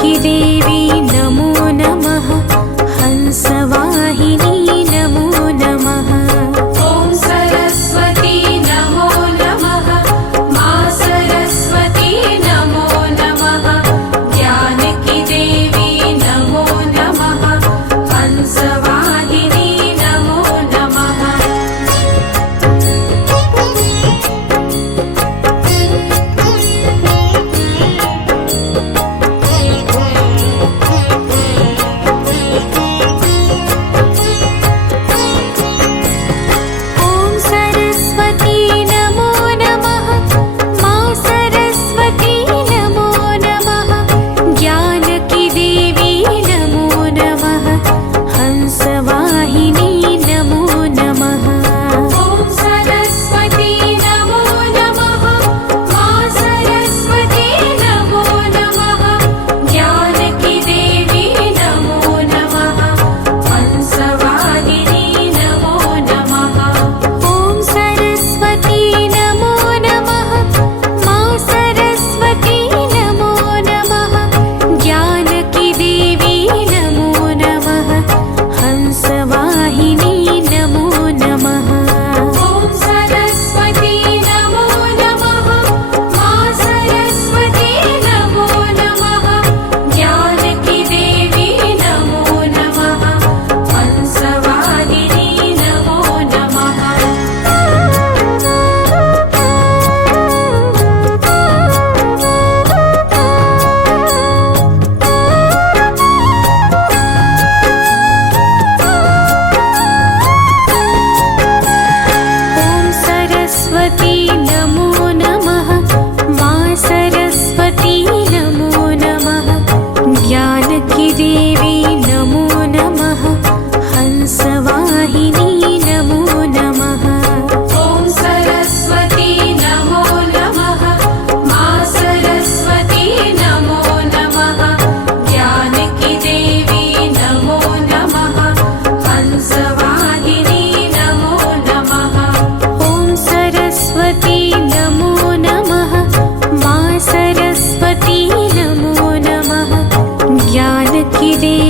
जानकी देवी नमो नमः हंसवाहिनी नमो नमः ॐ सरस्वती नमो नमः मा सरस्वती नमो नमः जानकी देवी नमो नमः हंसवाहिनी नमो नमः ॐ सरस्वती नमो नमः मा सरस्वती नमो नमः जानकी देवी नमो नमः हंसवाहिनी नमो नमः ॐ सरस्वती नमो नमः मा सरस्वती नमो नमः जानकी देवी नमो नमः हंसवाहिनी नमो नमः ॐ सरस्वती नमो नमः मा सरस्वती नमो नमः जानकी देवी नमो नमः हंसवाहिनी नमो नमः ॐ सरस्वती नमो नमः मा सरस्वती नमो नमः जानकी देवी नमो नमः हंसवाहिनी नमो नमः ॐ सरस्वती नमो नमः मा सरस्वती नमो नमः जानकी देवी नमो नमः हंसवाहिनी नमो नमः ॐ सरस्वती नमो नमः मा सरस्वती नमो नमः जानकी देवी नमो नमः हंसवाहिनी नमो नमः ॐ सरस्वती नमो नमः मा सरस्वती नमो नमः जानकी देवी